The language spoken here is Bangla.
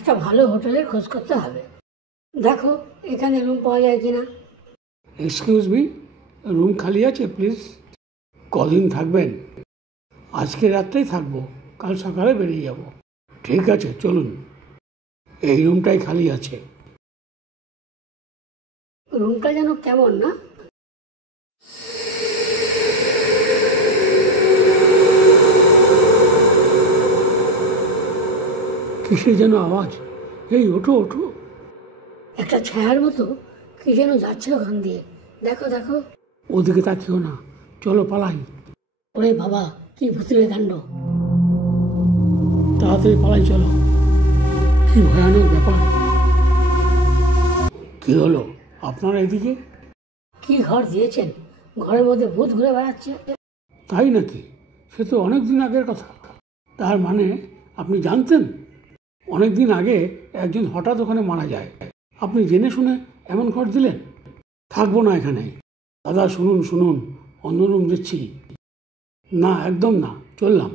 একটা ভালো হোটেলের খোঁজ করতে হবে। দেখো এখানে রুম পাওয়া যায় কিনা। এক্সকিউজ মি, রুম খালি আছে প্লিজ? কদিন থাকবেন? আজকে রাত্রেই থাকবো, কাল সকালে বেরিয়ে যাব। ঠিক আছে চলুন, এই রুমটাই খালি আছে। রুমটা যেন কেমন না? কিসের যেন আওয়াজ? এই ওঠো ওঠো। একটা ছায়ার মতো কি যেন যাচ্ছে ওখান দিয়ে। দেখো দেখো। ওদিকে তাকিও না, চলো পালাই। ওরে বাবা, কি ভূতের কাণ্ড! তাড়াতাড়ি পালাই চলো। কি ভয়ানক ব্যাপার! কি হলো আপনারা এদিকে? কি ঘর দিয়েছেন, ঘরের মধ্যে ভূত ঘুরে বেড়াচ্ছে। তাই নাকি? সে তো অনেক দিন আগের কথা। তার মানে আপনি জানতেন? অনেক দিন আগে একজন হঠাৎ ওখানে মারা যায়, আপনি জেনে শুনে এমন ঘর দিলেন? থাকবো না এখানে। দাদা শুনুন শুনুন, অন্য রুম দিচ্ছি। না একদম না, চললাম।